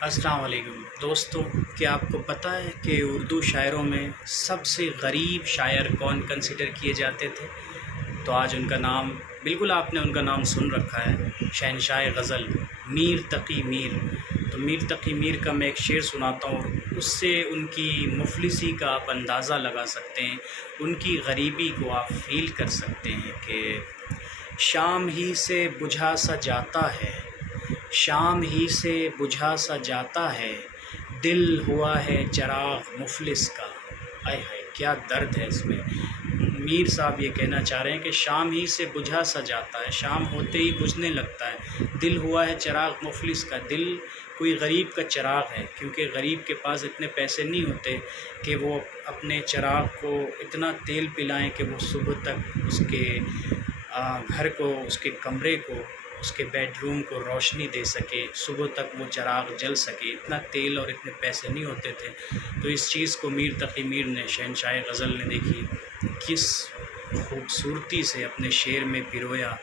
السلام علیکم دوستوں، کیا آپ کو پتہ ہے کہ اردو شاعروں میں سب سے غریب شاعر کون کنسیڈر کیے جاتے تھے؟ تو آج ان کا نام، بالکل آپ نے ان کا نام سن رکھا ہے، شہنشاہ غزل میر تقی میر۔ تو میر تقی میر کا میں ایک شعر سناتا ہوں، اس سے ان کی مفلسی کا آپ اندازہ لگا سکتے ہیں، ان کی غریبی کو آپ فیل کر سکتے ہیں کہ شام ہی سے بجھا سا جاتا ہے، شام ہی سے بجھا سا جاتا ہے، دل ہوا ہے چراغ مفلس کا۔ ہائے ہائے کیا درد ہے اس میں۔ میر صاحب یہ کہنا چاہ رہے ہیں کہ شام ہی سے بجھا سا جاتا ہے، شام ہوتے ہی بجھنے لگتا ہے، دل ہوا ہے چراغ مفلس کا۔ دل کوئی غریب کا چراغ ہے، کیونکہ غریب کے پاس اتنے پیسے نہیں ہوتے کہ وہ اپنے چراغ کو اتنا تیل پلائیں کہ وہ صبح تک اس کے گھر کو، اس کے کمرے کو، اس کے بیڈ روم کو روشنی دے سکے، صبح تک وہ چراغ جل سکے۔ اتنا تیل اور اتنے پیسے نہیں ہوتے تھے۔ تو اس چیز کو میر تقی میر نے، شہنشاہ غزل نے، دیکھی کس خوبصورتی سے اپنے شعر میں پرویا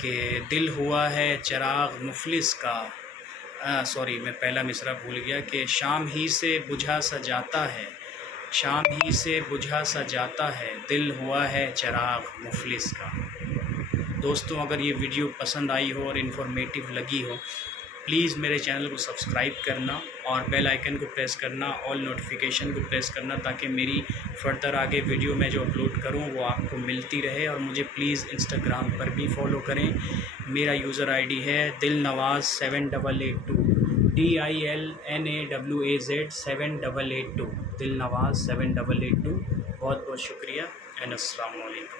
کہ دل ہوا ہے چراغ مفلس کا۔ سوری، میں پہلا مصرع بھول گیا کہ شام ہی سے بجھا سا جاتا ہے، شام ہی سے بجھا سا جاتا ہے، دل ہوا ہے چراغ مفلس کا۔ دوستوں، اگر یہ ویڈیو پسند آئی ہو اور انفارمیٹیو لگی ہو، پلیز میرے چینل کو سبسکرائب کرنا اور بیل آئیکن کو پریس کرنا، آل نوٹیفیکیشن کو پریس کرنا، تاکہ میری فردر آگے ویڈیو میں جو اپلوڈ کروں وہ آپ کو ملتی رہے۔ اور مجھے پلیز انسٹاگرام پر بھی فالو کریں۔ میرا یوزر آئی ڈی ہے دل نواز 7882، DILNAWAZ 7882، دل نواز 7882۔ بہت بہت شکریہ اینڈ السلام علیکم۔